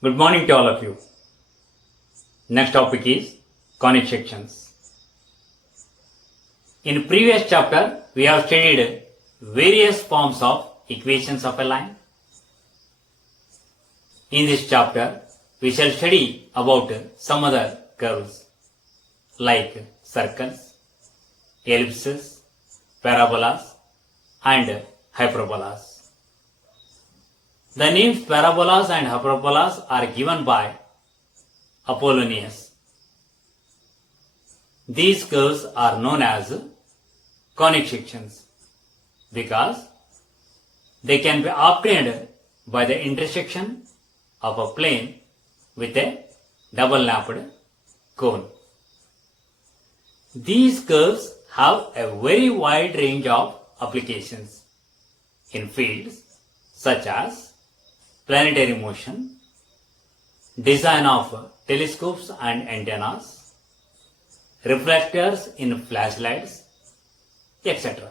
Good morning to all of you. Next topic is conic sections. In previous chapter, we have studied various forms of equations of a line. In this chapter, we shall study about some other curves like circles, ellipses, parabolas and hyperbolas. The names parabolas and hyperbolas are given by Apollonius. These curves are known as conic sections because they can be obtained by the intersection of a plane with a double lapped cone. These curves have a very wide range of applications in fields such as planetary motion, design of telescopes and antennas, reflectors in flashlights, etc.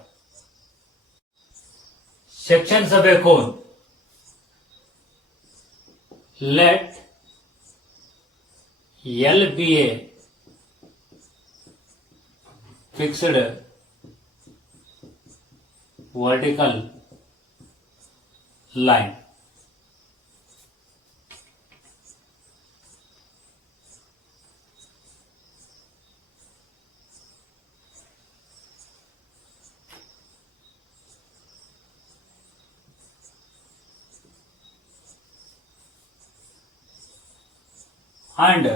Sections of a cone. Let L be a fixed vertical line. And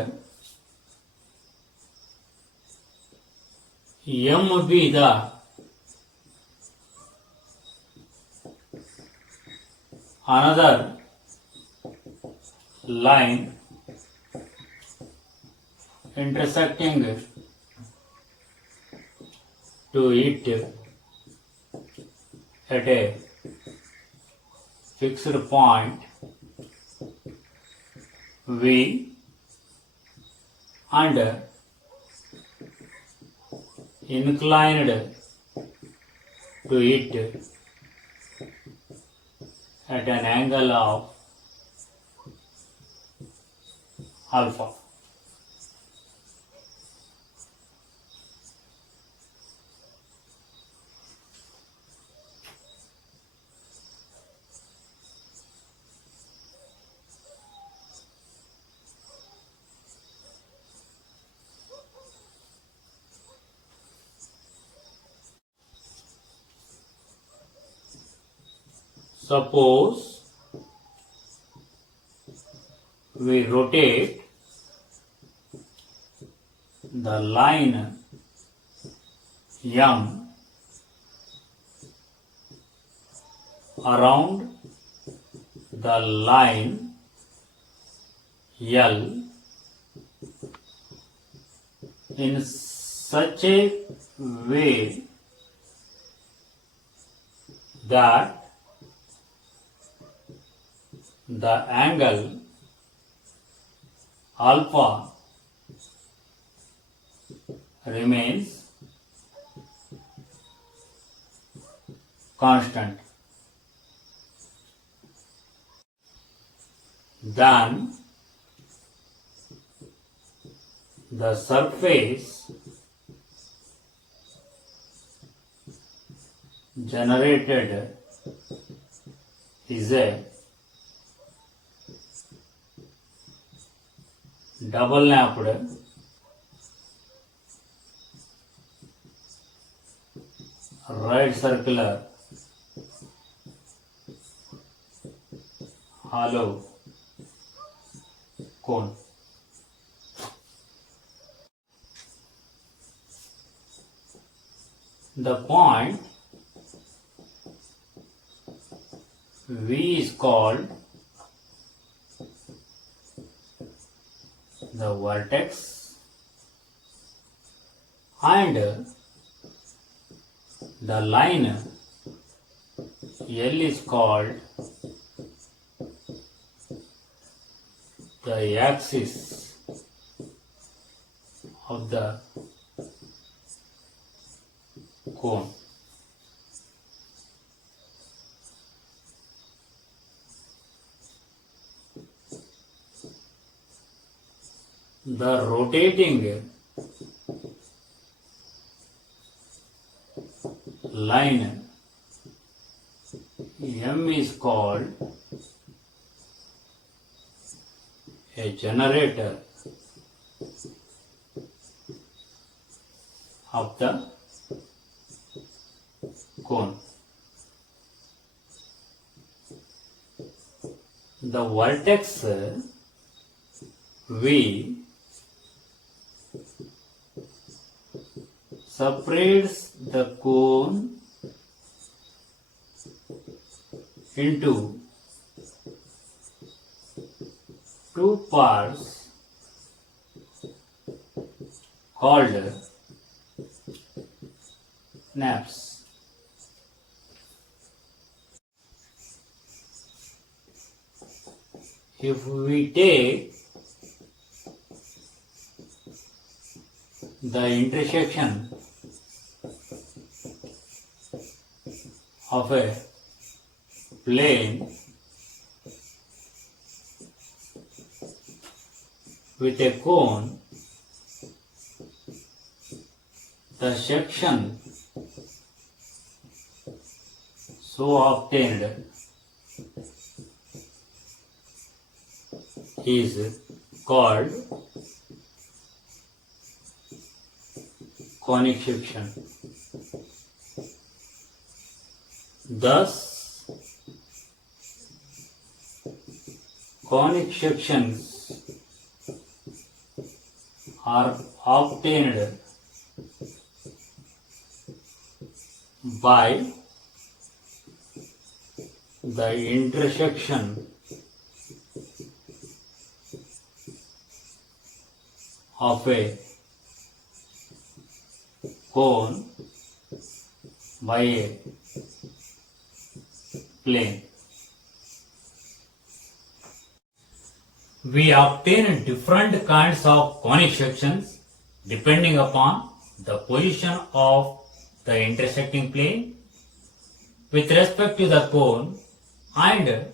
M be the another line intersecting to it at a fixed point V and inclined to it at an angle of alpha. Suppose we rotate the line M around the line L in such a way that the angle alpha remains constant. Then the surface generated is a double lapped right circular hollow cone. The point V is called the vertex and the line L is called the axis of the cone. the rotating line M is called a generator of the cone. The vertex V separates the cone into two parts called naps. If we take the intersection of a plane with a cone, the section so obtained is called conic section. Thus, conic sections are obtained by the intersection of a cone by a plane. We obtain different kinds of conic sections depending upon the position of the intersecting plane with respect to the cone and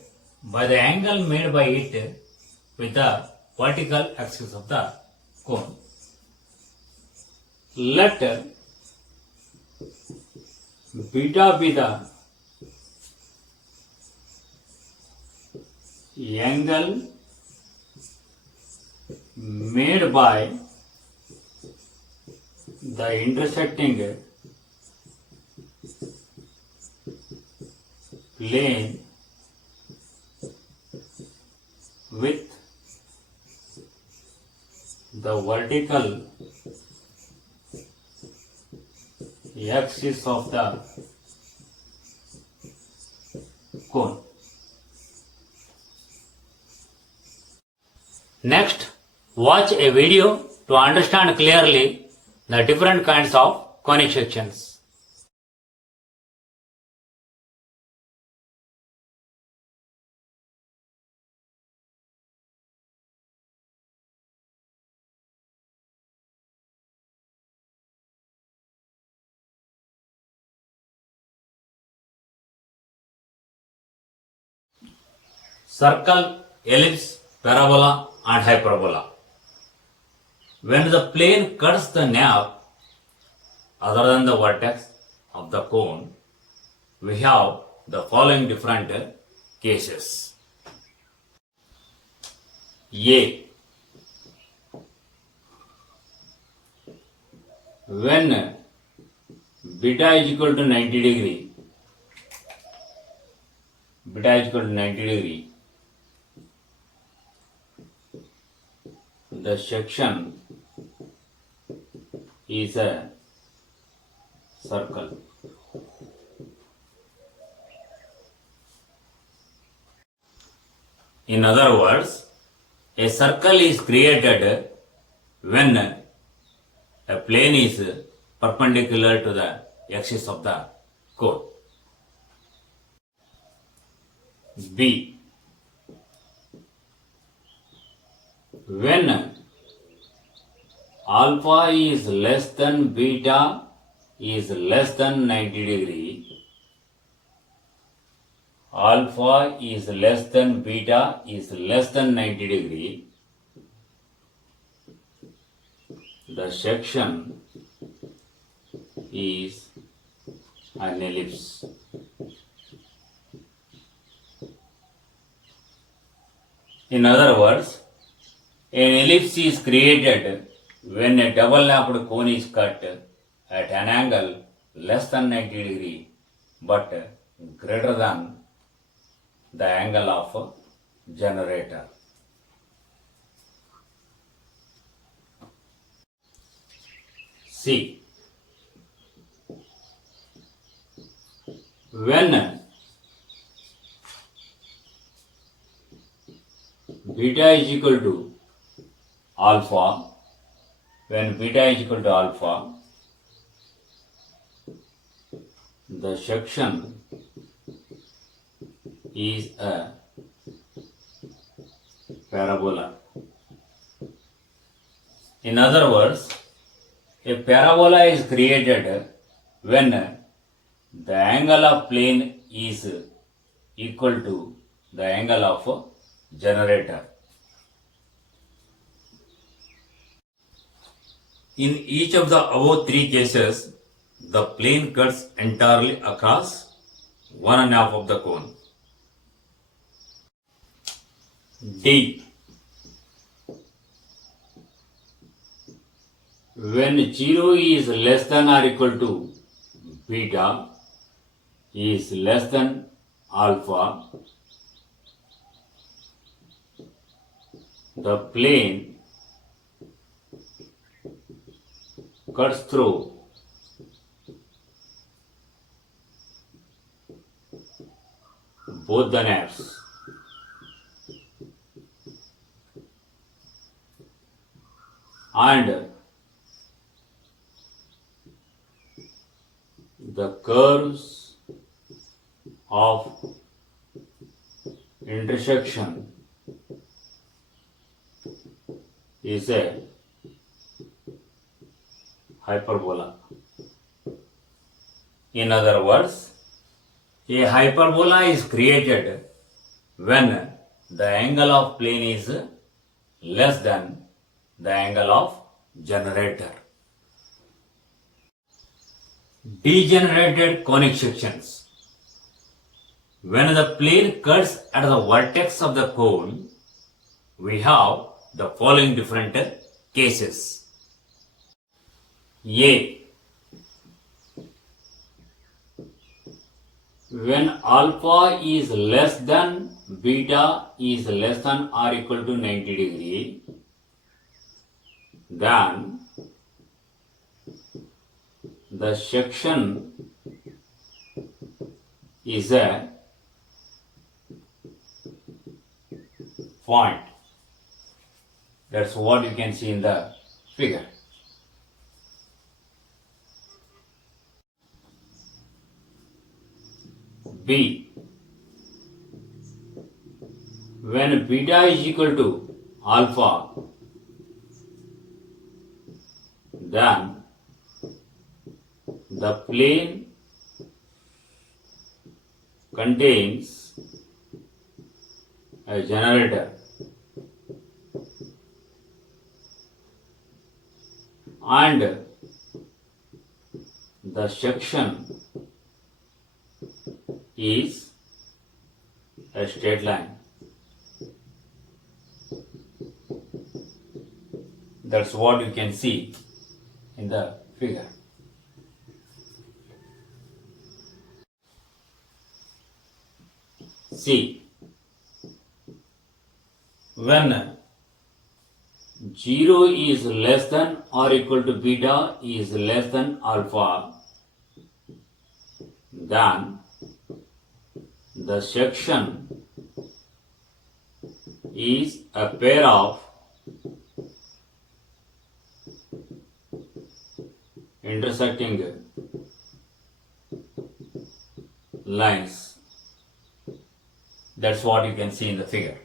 by the angle made by it with the vertical axis of the cone. Let beta be the angle made by the intersecting plane with the vertical axis of the cone. Next, watch a video to understand clearly the different kinds of conic sections. Circle, ellipse, parabola and hyperbola. When the plane cuts the nap other than the vertex of the cone, we have the following different cases. A. When beta is equal to 90 degree, the section is a circle. In other words, a circle is created when a plane is perpendicular to the axis of the cone. B. When alpha is less than beta is less than 90 degree, alpha is less than beta is less than 90 degree, the section is an ellipse. In other words, an ellipse is created when a double lapped cone is cut at an angle less than 90 degree but greater than the angle of generator. C. When beta is equal to alpha, the section is a parabola. In other words, a parabola is created when the angle of plane is equal to the angle of generator. In each of the above three cases, the plane cuts entirely across 1/2 of the cone. D. When 0 is less than or equal to beta is less than alpha, the plane cuts through both the naps. And the curves of intersection is a hyperbola. In other words, a hyperbola is created when the angle of plane is less than the angle of generator. Degenerated conic sections. When the plane cuts at the vertex of the cone, we have the following different cases. A. When alpha is less than beta is less than or equal to 90 degree, then the section is a point. That's what you can see in the figure. B. When beta is equal to alpha, then the plane contains a generator and the section is a straight line. That's what you can see in the figure. C. When 0 is less than or equal to beta is less than alpha, then the section is a pair of intersecting lines. That's what you can see in the figure.